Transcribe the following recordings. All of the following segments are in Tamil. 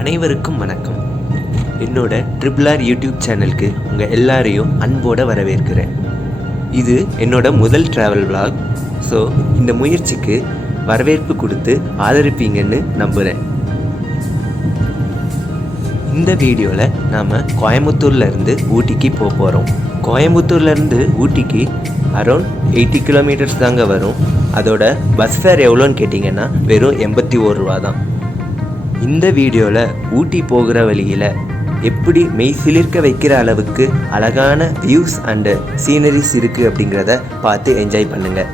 அனைவருக்கும் வணக்கம். என்னோட ட்ரிபிள் ஆர் யூடியூப் சேனலுக்கு உங்கள் எல்லாரையும் அன்போடு வரவேற்கிறேன். இது என்னோட முதல் ட்ராவல் vlog. ஸோ இந்த முயற்சிக்கு வரவேற்பு கொடுத்து ஆதரிப்பீங்கன்னு நம்புகிறேன். இந்த வீடியோவில் நாம் கோயம்புத்தூர்லேருந்து ஊட்டிக்கு போக போகிறோம். கோயம்புத்தூர்லேருந்து ஊட்டிக்கு அரௌண்ட் 80 கிலோமீட்டர்ஸ் தாங்க வரும். அதோட பஸ் ஃபேர் எவ்வளோன்னு கேட்டிங்கன்னா வெறும் 81 ரூபா தான். இந்த வீடியோவில் ஊட்டி போகிற வழியில் எப்படி மெய் சிலிர்க்க வைக்கிற அளவுக்கு அழகான வியூஸ் அண்டு சீனரிஸ் இருக்குது அப்படிங்கிறத பார்த்து என்ஜாய் பண்ணுங்கள்.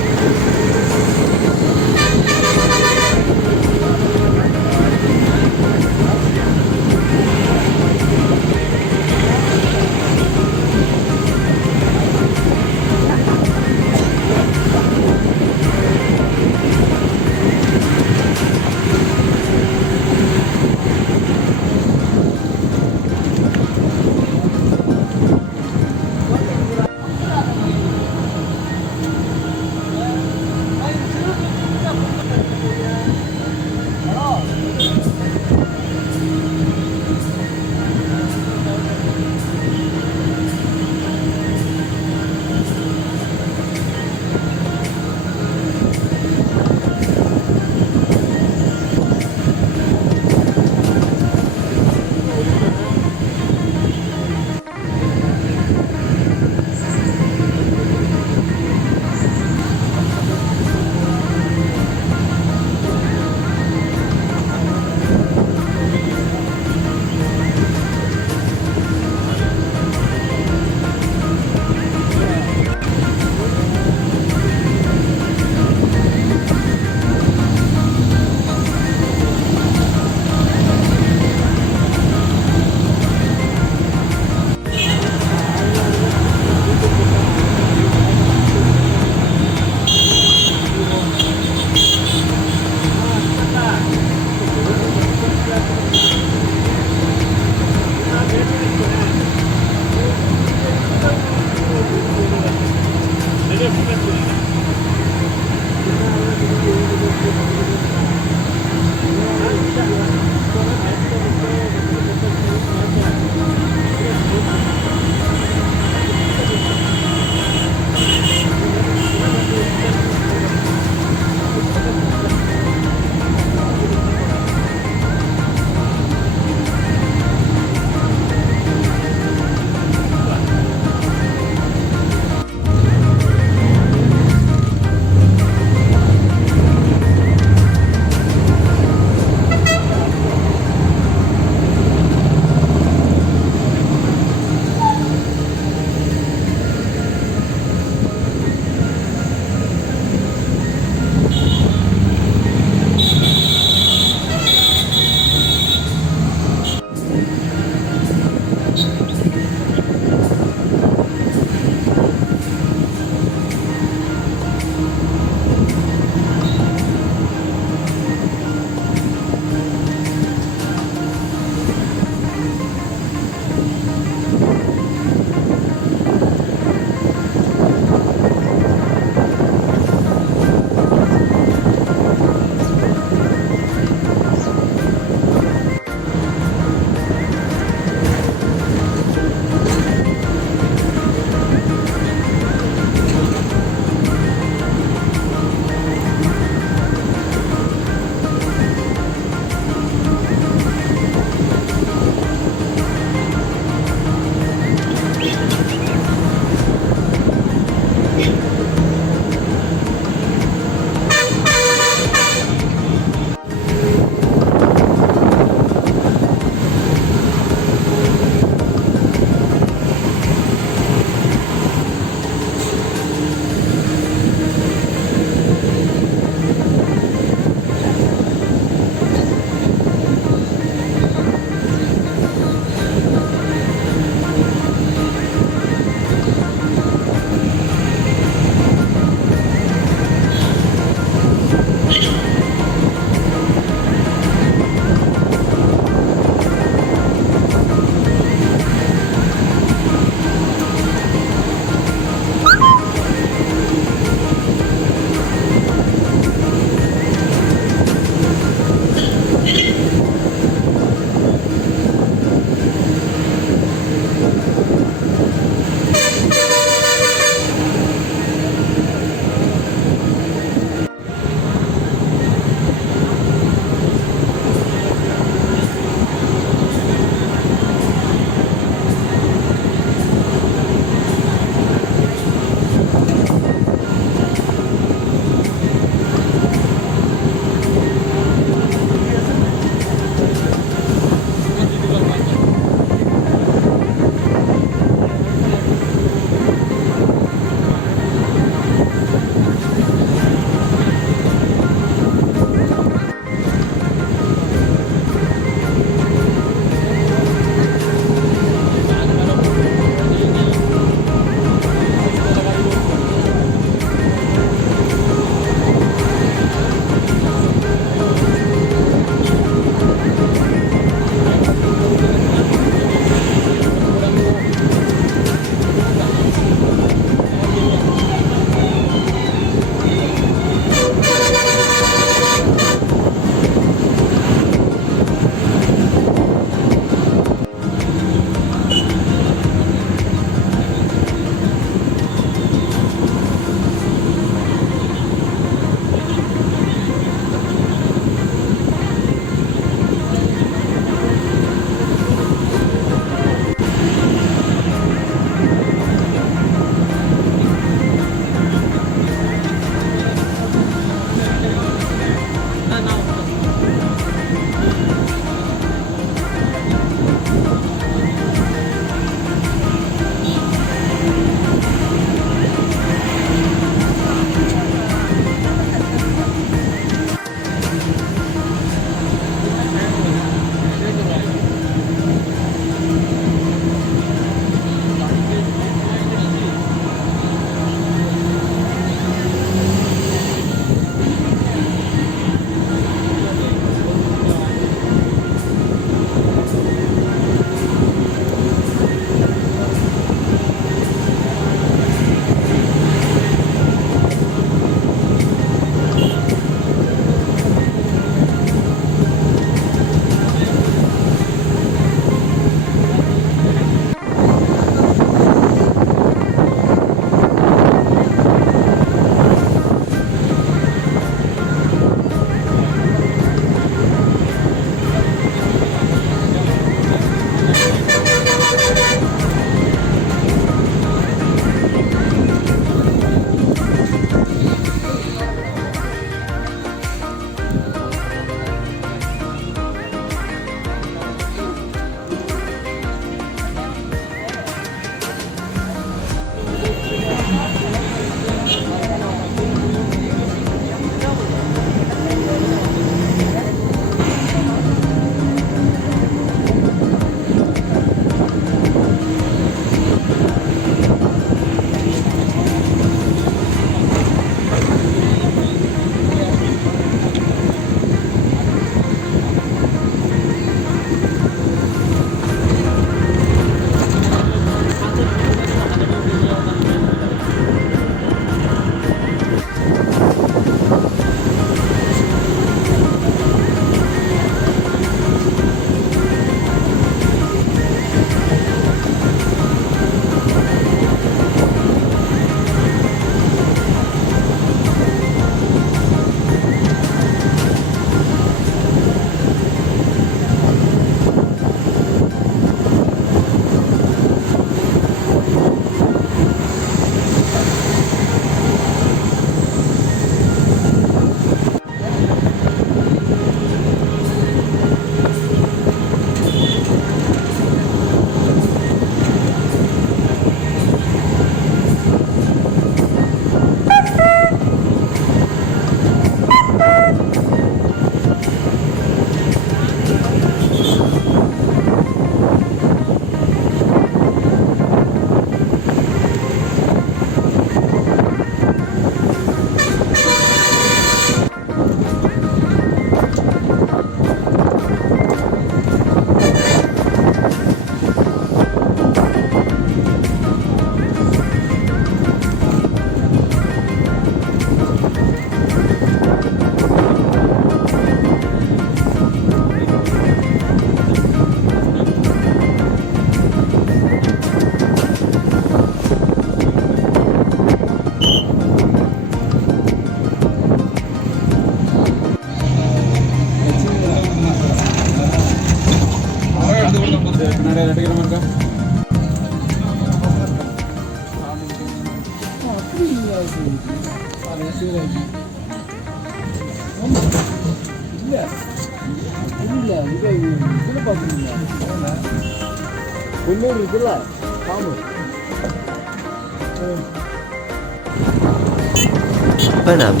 இப்போ நாம்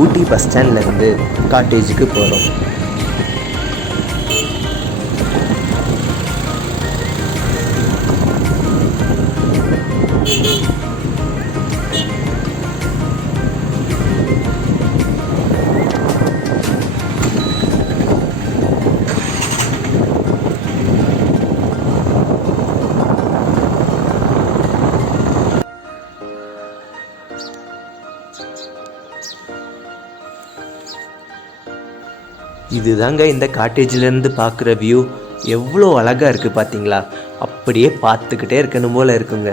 ஊட்டி பஸ் ஸ்டாண்ட்லேருந்து காட்டேஜுக்கு போகிறோம். இதுதாங்க இந்த காட்டேஜிலேருந்து பார்க்குற வியூ. எவ்வளோ அழகாக இருக்குது பார்த்தீங்களா? அப்படியே பார்த்துக்கிட்டே இருக்கணும் போல் இருக்குங்க.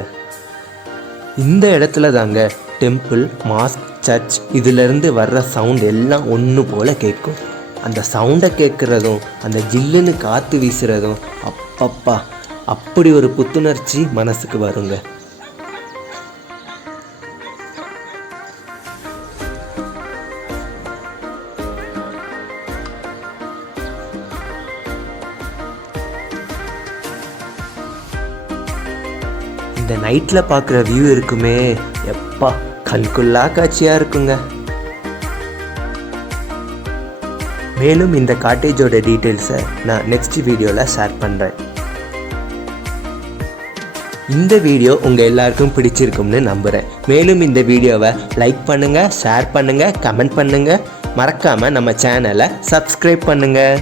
இந்த இடத்துல தாங்க டெம்பிள், மாஸ்க், சர்ச் இதிலேருந்து வர்ற சவுண்ட் எல்லாம் ஒன்று போல் கேட்கும். அந்த சவுண்டை கேட்குறதும் அந்த ஜில்லுன்னு காற்று வீசுகிறதும் அப்பப்பா அப்படி ஒரு புத்துணர்ச்சி மனசுக்கு வருங்க. இந்த நைட்டில் பார்க்குற வியூ இருக்குமே, எப்பா கண்குள்ளா காட்சியாக இருக்குங்க. மேலும் இந்த காட்டேஜோட டீட்டெயில்ஸை நான் நெக்ஸ்ட் வீடியோவில் ஷேர் பண்ணுறேன். இந்த வீடியோ உங்கள் எல்லாருக்கும் பிடிச்சிருக்கும்னு நம்புகிறேன். மேலும் இந்த வீடியோவை லைக் பண்ணுங்கள், ஷேர் பண்ணுங்கள், கமெண்ட் பண்ணுங்கள். மறக்காமல் நம்ம சேனலை சப்ஸ்கிரைப் பண்ணுங்கள்.